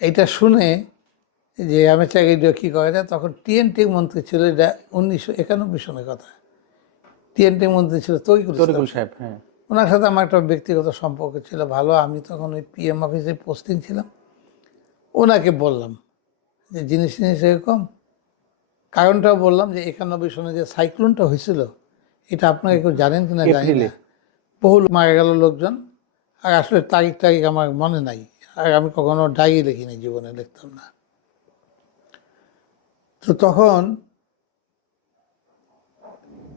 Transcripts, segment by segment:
এইটা শুনে যে আমি চাকরি দিয়ে কী করা যায় তখন টিএনটি মন্ত্রী ছিল এটা উনিশশো একানব্বই সনের কথা। টিএনটি মন্ত্রী ছিল তরিকুল তরিকুল সাহেব হ্যাঁ। ওনার সাথে আমার একটা ব্যক্তিগত সম্পর্ক ছিল ভালো। আমি তখন ওই পিএম অফিসে পোস্টিং ছিলাম। ওনাকে বললাম যে জিনিস জিনিস এরকম? কারণটাও বললাম যে একানব্বই সনে যে সাইক্লোনটা হয়েছিল এটা আপনারা কেউ জানেন কিনা জানি না। বহু মারা গেল লোকজন। আর আসলে তারিখ তারিখ আমার মনে নাই। আর আমি কখনো ডায়েরি লিখিনি জীবনে লিখতাম না। তো তখন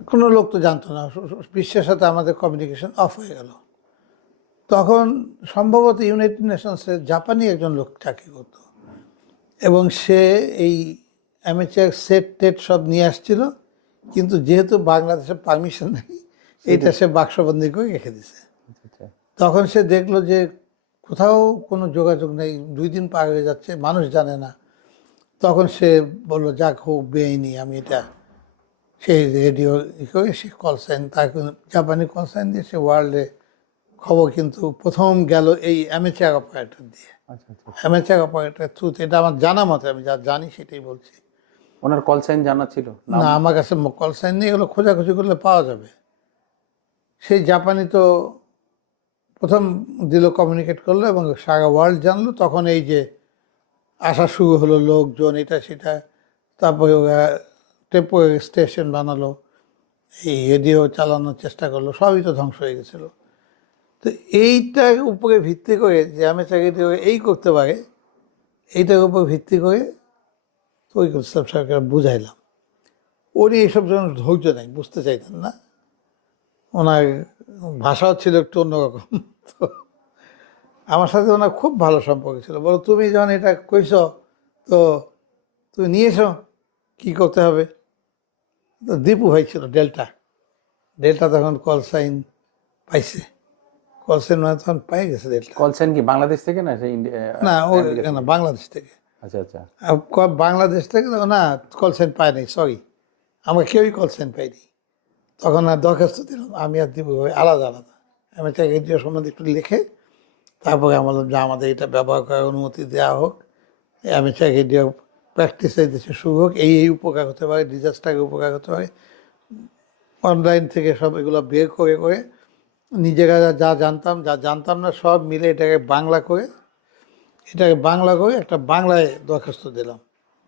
কোনো লোক তো জানতো না বিশ্বের সাথে আমাদের কমিউনিকেশন অফ হয়ে গেল। তখন সম্ভবত ইউনাইটেড নেশনসের জাপানি একজন লোক চাকরি করতো এবং সে এই অ্যামেচার সেট টেট সব নিয়ে আসছিল কিন্তু যেহেতু বাংলাদেশের পারমিশন নেই এইটা সে বাক্সবন্দি করে রেখে দিছে। আচ্ছা। তখন সে দেখল যে কোথাও কোনো যোগাযোগ নেই দুই দিন পার হয়ে যাচ্ছে মানুষ জানে না। তখন সে বলল যাক হোক বেআইনি আমি এটা। সেই রেডিও করে সে কল সাইন তাকে জাপানি কল সাইন দিয়ে সে ওয়ার্ল্ডে খবর কিন্তু প্রথম গেল এই অ্যামেচার অপারেটর দিয়ে। আচ্ছা আচ্ছা। অ্যামেচার অপারেটর থ্রুত এটা আমার জানা মতে আমি যা জানি সেটাই বলছি। ওনার কল সাইন জানা ছিল? না আমার কাছে কল সাইন নেই এগুলো খোঁজাখুঁজি করলে পাওয়া যাবে। সেই জাপানি তো প্রথম দিল কমিউনিকেট করল এবং সারা ওয়ার্ল্ড জানলো। তখন এই যে আসা শুরু হলো, লোকজন এটা সেটা, তারপরে ওরা টেম্পো স্টেশন বানালো, এই রেডিও চালানোর চেষ্টা করল, সবই তো ধ্বংস হয়ে গেছিল। তো এইটার উপরে ভিত্তি করে যে আমি চাকরিটি এই করতে পারে, এইটার উপর ভিত্তি করে তৈরি ইসলাম সরকার বুঝাইলাম। উনি এইসব জন্য ধৈর্য নেই, বুঝতে চাইতেন না। ওনার ভাষাও ছিল একটু অন্যরকম। তো আমার সাথে ওনার খুব ভালো সম্পর্ক ছিল। বলো তুমি যখন এটা কইছ তো তুমি নিয়ে এসো কী করতে হবে? তো দীপু ভাই ছিল ডেল্টা। ডেল্টা তখন কল সাইন পাইছে। কল সাইন মানে তখন পাই গেছে ডেল্টা। কল সাইন কি বাংলাদেশ থেকে না সেই ইন্ডিয়া না ও না বাংলাদেশ থেকে। আচ্ছা আচ্ছা। বাংলাদেশ থেকে না কল সেন্ট পাই নাই সরি। আমরা কেউই কল সেন্ট পাইনি তখন আর দরখাস্ত দিলাম আমি আর দিব ভাই আলাদা আলাদা। আমি তাকে সম্বন্ধে একটু লিখে তারপরে আমি বললাম যে আমাদের এটা ব্যবহার করার অনুমতি দেওয়া হোক। আমি চাই রেডিও প্র্যাকটিস এই দেশে শুরু হোক। এই এই উপকার হতে পারে ডিজাস্টারের উপকার হতে পারে। অনলাইন থেকে সব এগুলো বের করে করে নিজেরা যা জানতাম যা জানতাম না সব মিলে এটাকে বাংলা করে এটাকে বাংলা করে একটা বাংলায় দরখাস্ত দিলাম।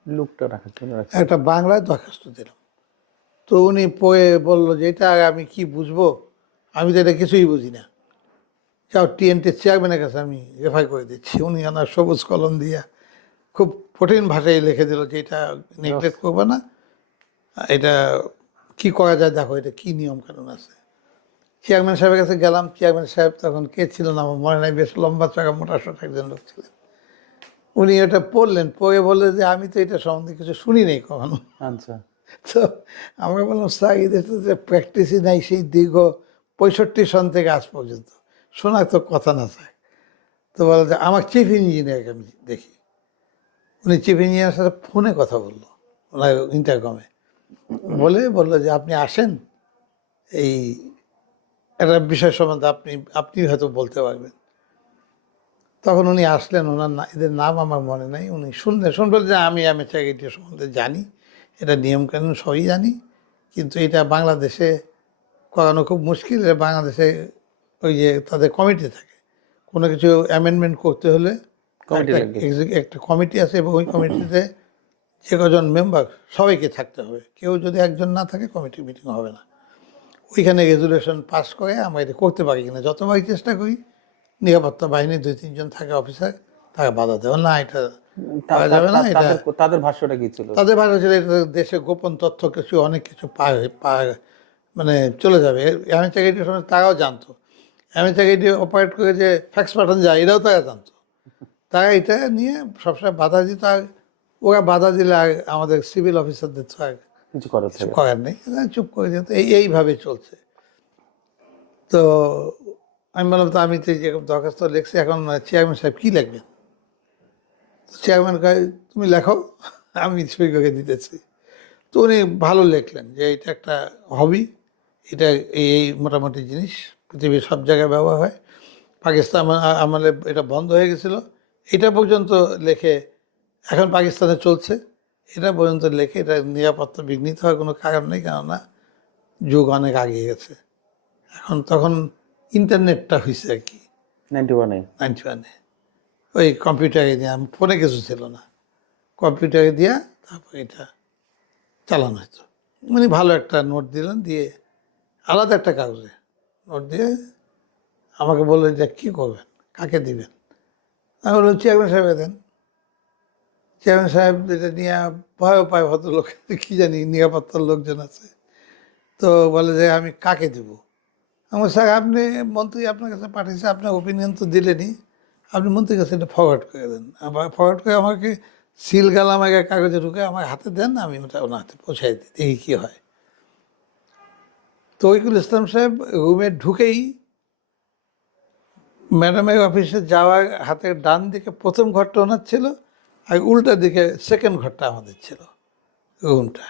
লুকটা রাখার জন্য একটা বাংলায় দরখাস্ত দিলাম। তো উনি পড়ে বলল যে এটা আমি কি বুঝব? আমি তো এটা কিছুই বুঝি না। যাও টিএনটি চেয়ারম্যানের কাছে আমি রেফার করে দিচ্ছি। উনি ওনার সবুজ কলম দিয়া খুব কঠিন ভাষায় লিখে দিল যে এটা নেগলেক্ট করবে না। এটা কি করা যায় দেখো এটা কি নিয়ম কানুন আছে? চেয়ারম্যান সাহেবের কাছে গেলাম। চেয়ারম্যান সাহেব তখন কে ছিলেন আমার মনে নাই বেশ লম্বা চাকা মোটা সোটা একজন লোক ছিলেন। উনি এটা পড়লেন পড়ে বললেন যে আমি তো এটা সম্বন্ধে কিছু শুনি নাই কখনো। আচ্ছা। তো আমরা বললাম, স্যার এদের তো প্র্যাকটিসই নাই, সেই দীর্ঘ পঁয়ষট্টি সন থেকে আজ পর্যন্ত। শোনার তো কথা না, স্যার। তো বলে যে, আমার চিফ ইঞ্জিনিয়ারকে আমি দেখি। উনি চিফ ইঞ্জিনিয়ারের সাথে ফোনে কথা বলল, ওনার ইন্টারকমে বলে, বলল যে, আপনি আসেন, এই একটা বিষয় সম্বন্ধে আপনি আপনি হয়তো বলতে পারবেন। তখন উনি আসলেন, ওনার না, এদের নাম আমার মনে নাই। উনি শুনলেন শুনবেন যে আমি আমি চাকরিটি সম্বন্ধে জানি। এটা নিয়মকানুন সবই জানি কিন্তু এটা বাংলাদেশে করানো খুব মুশকিল। এটা বাংলাদেশে ওই যে তাদের কমিটি থাকে। কোনো কিছু অ্যামেন্ডমেন্ট করতে হলে একটা কমিটি আছে এবং ওই কমিটিতে যে কজন মেম্বার সবাইকে থাকতে হবে। কেউ যদি একজন না থাকে কমিটি মিটিং হবে না। ওইখানে রেজুলেশন পাস করে আমরা এটা করতে পারি কিনা যতবারই চেষ্টা করি নিরাপত্তা বাহিনী দুই তিনজন থাকে অফিসার তারা বাধা দেবে না এটা তা- যাবে না? এটা তাদের ভাষ্যটা কি ছিল? তাদের ভালো ছিল দেশে গোপন তথ্য কিছু অনেক কিছু মানে চলে যাবে। আমি চাকরিটির সময় তারাও জানতো। আমি চাকরিটি অপারেট করে যে ফ্যাক্স পাঠানো যায় এটাও তারা জানতো। তারা এটা নিয়ে সবসময় বাধা দিত আর ওরা বাধা দিলে আর আমাদের সিভিল অফিসারদের তো আর কিছু করার নেই। চুপ করে যেত। এই এইভাবে চলছে। তো আমি বললাম তো আমি তো এই যে দরখাস্ত লিখছি এখন চেয়ারম্যান সাহেব কী লিখবেন? চেয়ারম্যান কয় তুমি লেখো আমি সই দিতেছি। তো উনি ভালো লিখলেন যে এটা একটা হবি এটা এই এই মোটামুটি জিনিস পৃথিবীর সব জায়গায় ব্যবহার হয়। পাকিস্তান আমা- আমলে এটা বন্ধ হয়ে গেছিল। এটা পর্যন্ত লেখে এখন পাকিস্তানে চলছে। এটা পর্যন্ত লেখে এটা নিরাপত্তা বিঘ্নিত হওয়ার কোনো কারণ নেই কেননা যুগ অনেক আগিয়ে গেছে। এখন তখন ইন্টারনেটটা হয়েছে আর কি। নাইনটি ওয়ানে নাইনটি ওয়ানে ওই কম্পিউটারে দিয়ে, ফোনে কিছু ছিল না। কম্পিউটারে দিয়া তারপর এটা চালানো হতো উনি ভালো একটা নোট দিলেন, দিয়ে আলাদা একটা কাগজে নোট দিয়ে আমাকে বললেন যে, কী করবেন? কাকে দিবেন? আমি বললাম, চেয়ারম্যান সাহেব দেন। চেয়ারম্যান সাহেব এটা নিয়ে ভয় পায় ভদ্রলোক, কী জানি নিরাপত্তার লোকজন আছে। তো বলে যে, আমি কাকে দেবো? আমার স্যার, আপনি মন্ত্রী আপনার কাছে পাঠিয়েছে, আপনার ওপিনিয়ন তো দিলেনই। আপনি মন্ত্রীর কাছে এটা ফরওয়ার্ড করে দেন। ফরওয়ার্ড করে আমাকে সিল গাল আমাকে কাগজে ঢুকে আমার হাতে দেন, আমি ওটা ওনার হাতে পৌঁছাই দিই, দেখি কী হয়। তো ওইকুল ইসলাম সাহেব রুমে ঢুকেই ম্যাডামের অফিসে যাওয়ার হাতের ডান দিকে প্রথম ঘরটা ওনার ছিল, আর উল্টা দিকে সেকেন্ড ঘরটা আমাদের ছিল রুমটা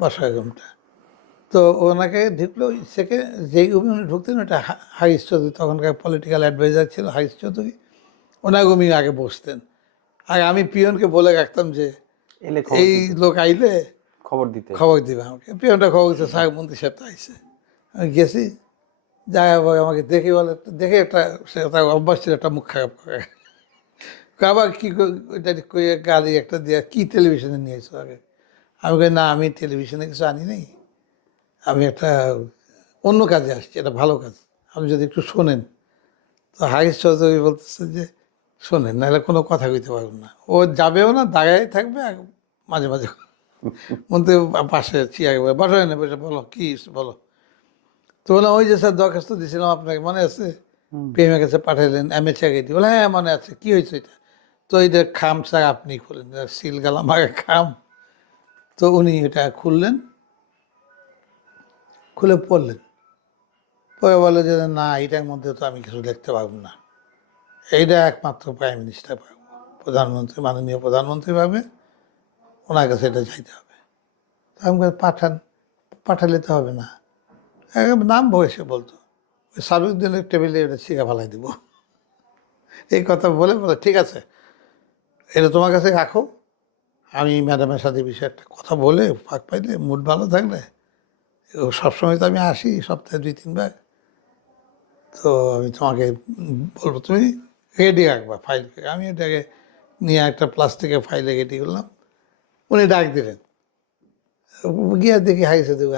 বসার রুমটা তো ওনাকে ঢুকলো সেকেন্ড যেই রুমে উনি ঢুকতেন ওটা হা- হারিস চৌধুরী, তখনকার পলিটিক্যাল অ্যাডভাইজার ছিল হারিস চৌধুরী। ওনার রুমে আগে বসতেন। আর আমি পিয়নকে বলে রাখতাম যে এই লোক আইলে খবর দিতে। খবর দিবে আমাকে। পিয়নটা খবর দিতে সাহেব মন্ত্রী সাহেব তো আইসে আমি গেছি। আবার আমাকে দেখে বলে দেখে একটা সে তার অভ্যাস ছিল একটা মুখ খারাপ করে। আবার কী করে গালি একটা দিয়ে কী টেলিভিশনে নিয়ে এসো আগে? আমি কই না আমি টেলিভিশনে কিছু আনি নাই। আমি একটা অন্য কাজে আসছি এটা ভালো কাজ। আপনি যদি একটু শোনেন। তো হারিস চৌধুরী বলতেছে যে শোনেন নাহলে কোনো কথা কইতে পারবেন না। ও যাবেও না দাঁড়াই থাকবে মাঝে মাঝে মন্ত্রী পাশে চেয়ার বসায় না বসে বলো কি বলো। তো বললাম ওই যে স্যার দরখাস্ত দিয়েছিলাম আপনাকে মনে আছে? পিএমের কাছে পাঠাইলেন এম এ চাকরি বলে হ্যাঁ মনে আছে কি হয়েছে এটা? তো এই যে খাম স্যার আপনি খুললেন সিল গেলাম আগে খাম। তো উনি এটা খুললেন খুলে পড়লেন। পরে বলে যে না এটার মধ্যে তো আমি কিছু লিখতে পারব না। এইটা একমাত্র প্রাইম মিনিস্টার পারব প্রধানমন্ত্রী, মাননীয় প্রধানমন্ত্রী পাবে ওনার কাছে এটা চাইতে হবে। আমি পাঠান, পাঠালে তো হবে না। নাম বয়সে বলতো। ওই সাবিউদ্দিনের টেবিলে এটা শিখা ফেলাই দিব। এই কথা বলে বলে, ঠিক আছে, এটা তোমার কাছে রাখো। আমি ম্যাডামের সাথে বিষয়ে একটা কথা বলে, ফাঁক পাইলে, মুড ভালো থাকলে সবসময় তো আমি আসি, সপ্তাহে দুই, তিনবার। তো আমি তোমাকে বলব, তুমি রেডি রাখবা ফাইল আমি এটাকে নিয়ে একটা প্লাস্টিকের ফাইলে রেডি করলাম। উনি ডাক দিলেন। গিয়ে দেখি হাইসে দেবো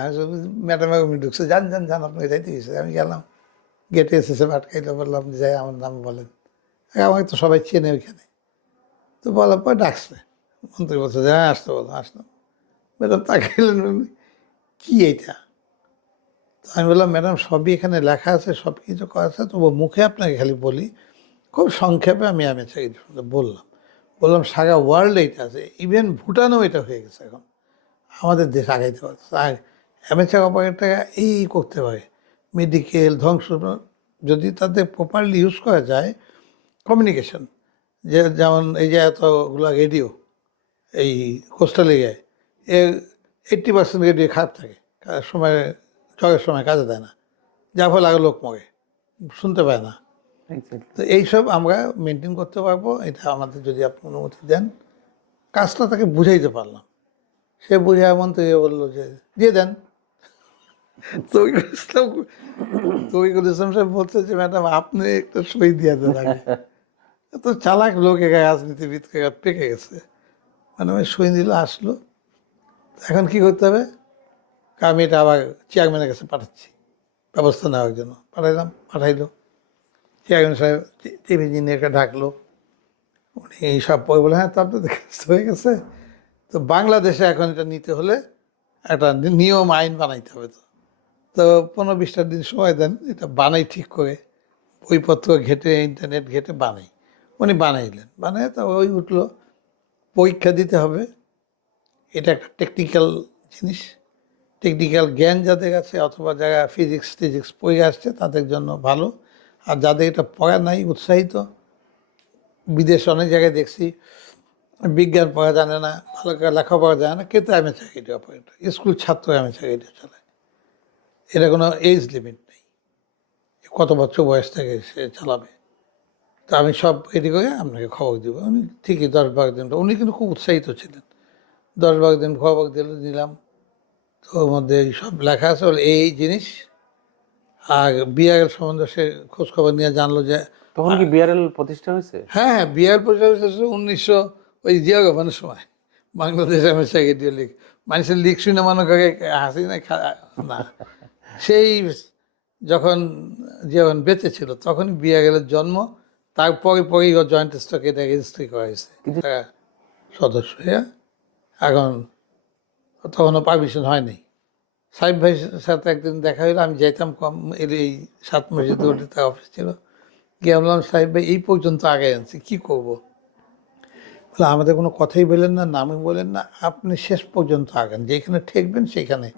ম্যাডাম আমি ঢুকছে। যান যান যান, আপনাকে যাইতে গেছে আমি গেলাম। গেটে এসেছে আটকাইলে। বললাম, যে আমার নাম বলেন। আমাকে তো সবাই চেনে ওইখানে। তো বলার পর ডাকছে। মন্ত্রী বলছে, যে হ্যাঁ আসতে বলো, আসলাম। ম্যাডাম তাকাইলেন কি এইটা? তো আমি বললাম, ম্যাডাম, সবই এখানে লেখা আছে সব কিছু করা আছে। তবু মুখে আপনাকে খালি বলি খুব সংক্ষেপে আমি আমি বললাম। বললাম সারা ওয়ার্ল্ডে এটা আছে। ইভেন ভুটানেও এটা হয়ে গেছে এখন। আমাদের দেশ আগাইতে পারছে। অ্যামেচার অপারেটররা এই করতে পারে। মেডিকেল ধ্বংস যদি তাদের প্রপারলি ইউজ করা যায় কমিউনিকেশন যে যেমন এই যে এতগুলো রেডিও এই কোস্টাল এরিয়ায় এর এইট্টি পার্সেন্ট রেডিও খারাপ থাকে। সময় ঝড়ের সময় কাজে দেয় না। যার ফলে আগে লোক মরে। শুনতে পায় না. তো এইসব আমরা মেনটেন করতে পারব। এটা আমাদের যদি আপনি অনুমতি দেন, কাজটা তাকে বুঝাইতে পারলাম। সে বুঝে এমন তো বলল যে, দিয়ে দেন। তৌহিদুল ইসলাম তৌহিদুল ইসলাম সাহেব বলছে যে, ম্যাডাম, আপনি একটা সই দিয়ে দেন তো চালাক লোক একা রাজনীতিবিদ পেকে গেছে। মানে ওই সই দিল আসলো। এখন কি করতে হবে? আমি এটা আবার চেয়ারম্যানের কাছে পাঠাচ্ছি। ব্যবস্থা নেওয়ার জন্য। পাঠাইলাম, পাঠাইলো। চেয়ারম্যান সাহেব টিভি ইঞ্জিনিয়ারকে ডাকলো। উনি সব পড়ে বলে হ্যাঁ তো কাজ হয়ে গেছে। তো বাংলাদেশে এখন এটা নিতে হলে একটা নিয়ম, আইন বানাইতে হবে তো। তো পনেরো বিশটা দিন সময় দেন, এটা বানাই ঠিক করে। বইপত্র ঘেটে, ইন্টারনেট ঘেটে বানাই। উনি বানাইলেন। বানাই তো ওই উঠল, পরীক্ষা দিতে হবে। এটা একটা টেকনিক্যাল জিনিস। টেকনিক্যাল জ্ঞান যাদের আছে, অথবা যারা ফিজিক্স টিজিক্স পড়ে আসছে, তাদের জন্য ভালো। আর যাদের এটা পড়া নাই, উৎসাহিত। বিদেশে অনেক জায়গায় দেখছি, বিজ্ঞান পড়া জানে না, ভালো করে লেখাপড়া জানে না, কিন্তু আমি চাকরিটা অপারেটর স্কুল ছাত্র আমি চাকরিটা চালায় এটা কোনো এজ লিমিট নেই। কত বছর বয়স থেকে সে চালাবে? তো আমি সব রেডি করে আপনাকে খবর দিব। উনি ঠিকই দশ বারো দিন, উনি কিন্তু খুব উৎসাহিত ছিলেন। দশ বারো দিন খবর দিল, দিলাম। তো ওর মধ্যে সব লেখা আছে এই জিনিস আর বিআর সম্বন্ধে সে খোঁজখবর নিয়ে জানলো যে তখন কি বিআরএল প্রতিষ্ঠা হয়েছে? হ্যাঁ হ্যাঁ বিআর প্রচার উনিশশো ওই জিয়া গভর্নের সময়। বাংলাদেশ আমি সেক্রেটারি লিগ মানুষের লিগ শুনে মনে করে হাসি না না। সেই যখন জীবন বেঁচে ছিল তখন বিআরএলের জন্ম। তারপরে পরেই ও জয়েন্ট স্টকে এটা রেজিস্ট্রি করা হয়েছে। সদস্য হয়ে এখন তখনও পারমিশন হয়নি। সাহেব ভাইয়ের সাথে একদিন দেখা হলো আমি যাইতাম কম এর এই সাত মাসে দুটো তার অফিস ছিল। গিয়ে বললাম, সাহেব ভাই, এই পর্যন্ত আগে আনছি, কী করব? বলে, আমাদের কোনো কথাই বলেন না, নামই বলেন না, আপনি শেষ পর্যন্ত আগান, যেখানে ঠেকবেন সেখানে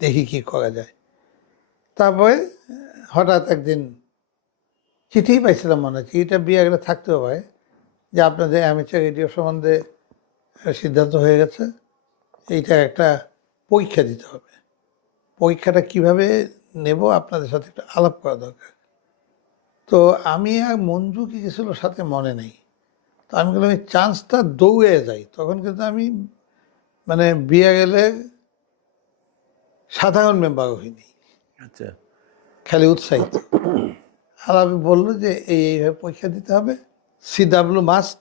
দেখি কি করা যায়। তারপরে হঠাৎ একদিন চিঠি পাইছিলাম মনে হয় এটা বিয়ে গেলে থাকতে হবে, যে আপনাদের অ্যামেচার রেডিও সম্বন্ধে সিদ্ধান্ত হয়ে গেছে, এইটা একটা পরীক্ষা দিতে হবে। পরীক্ষাটা কীভাবে নেব আপনাদের সাথে একটু আলাপ করা দরকার। তো আমি আর মঞ্জু কি গেছিল সাথে মনে নেই। তো আমি বললাম এই চান্সটা দৌড়ে যাই। তখন কিন্তু আমি মানে বিয়ে গেলে সাধারণ মেম্বার হইনি। আচ্ছা। খালি উৎসাহিত। আর আমি বলল যে এই এইভাবে পরীক্ষা দিতে হবে। সি সিডাব্লিউ মাস্ট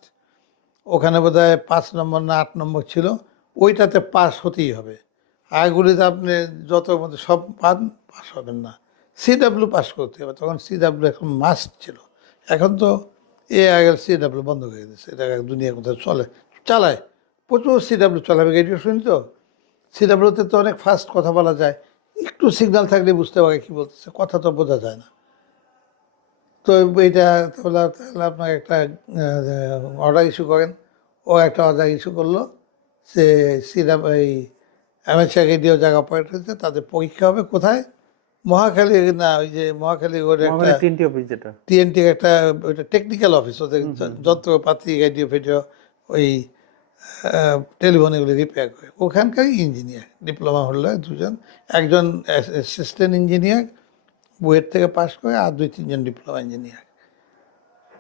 ওখানে বোধ হয় পাঁচ নম্বর না আট নম্বর ছিল। ওইটাতে পাস হতেই হবে। আগগুলিতে আপনি যত মধ্যে সব পান পাস হবেন না। সিডাব্লিউ পাস করতে হবে, তখন সিডাব্লিউ এখন মাস্ট ছিল। এখন তো এ আগের সিডাব্লিউ বন্ধ করে দিয়েছে। এটা দুনিয়ার মধ্যে চলে, চালায়। প্রচুর সিডাব্লিউ চালাবে রেডিও শুনি তো। সিডাব্লিউতে তো অনেক ফাস্ট কথা বলা যায়। একটু সিগনাল থাকলে বুঝতে পারে কী বলতেছে, কথা তো বোঝা যায় না। তো এইটা তাহলে তাহলে আপনার একটা অর্ডার ইস্যু করেন। ও একটা অর্ডার ইস্যু করল যে সিরাপ এই অ্যামেচার রেডিও জায়গা হয়েছে তাদের পরীক্ষা হবে কোথায়? মহাখালী না ওই যে মহাখালী ওর একটা তিনটি অফিস যেটা। টিএনটি একটা ওইটা টেকনিক্যাল অফিস ওদের যন্ত্রপাতি রেডিও ফেডিও ওই টেলিফোন এগুলো রিপেয়ার করে। ওখানকার ইঞ্জিনিয়ার ডিপ্লোমা হলো দুজন। একজন অ্যাসিস্ট্যান্ট ইঞ্জিনিয়ার বুয়েট থেকে পাশ করে আর দুই তিনজন ডিপ্লোমা ইঞ্জিনিয়ার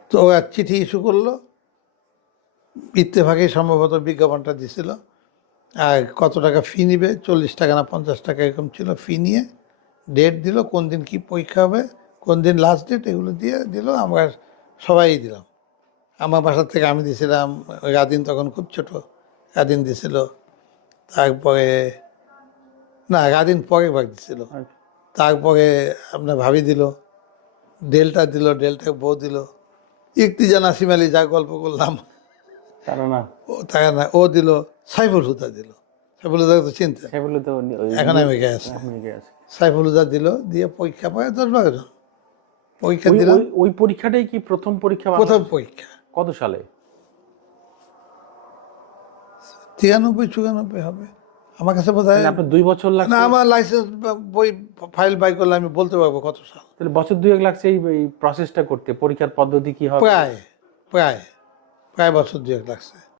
তো ওরা চিঠি ইস্যু করল। ইত্তেফাকে সম্ভবত বিজ্ঞাপনটা দিছিল। কত টাকা ফি নিবে? চল্লিশ টাকা না পঞ্চাশ টাকা এরকম ছিল ফি নিয়ে ডেট দিল কোন দিন কি পরীক্ষা হবে কোন দিন লাস্ট ডেট এগুলো দিয়ে দিল আমরা সবাই দিলাম। আমার বাসার থেকে আমি দিছিলাম গাদিন তখন খুব ছোট গাদিন দিছিল। তারপরে না গাদিন পরে ভাগ দিছিল। আচ্ছা। তারপরে আপনার ভাবি দিল ডেলটা দিল ডেলটা বউ দিল। ইকতিজা নাসিম আলী যা গল্প করলাম। তারা না। ও তাকে না ও দিল। সাইফুল হুদা দিল। সাইফুল হুদা তো চিনতে? এখন আমেরিকায় আছে সাইফুল হুদা দিল দিয়ে পরীক্ষা পায় দশ বারো জন। পরীক্ষা দিলাম ওই- পরীক্ষাটাই কি প্রথম পরীক্ষা প্রথম পরীক্ষা। কত সালে? তিরানব্বই চুরানব্বই হবে। আমার কাছে বোধ হয় আপনার দুই বছর লাগছে। না আমার লাইসেন্স বই ফাইল বাই করলে আমি বলতে পারব কত সাল। তাহলে বছর দুয়েক লাগছে এই এই প্রসেসটা করতে। পরীক্ষার পদ্ধতি কি হবে? প্রায় প্রায় প্রায় বছর দুয়েক লাগছে।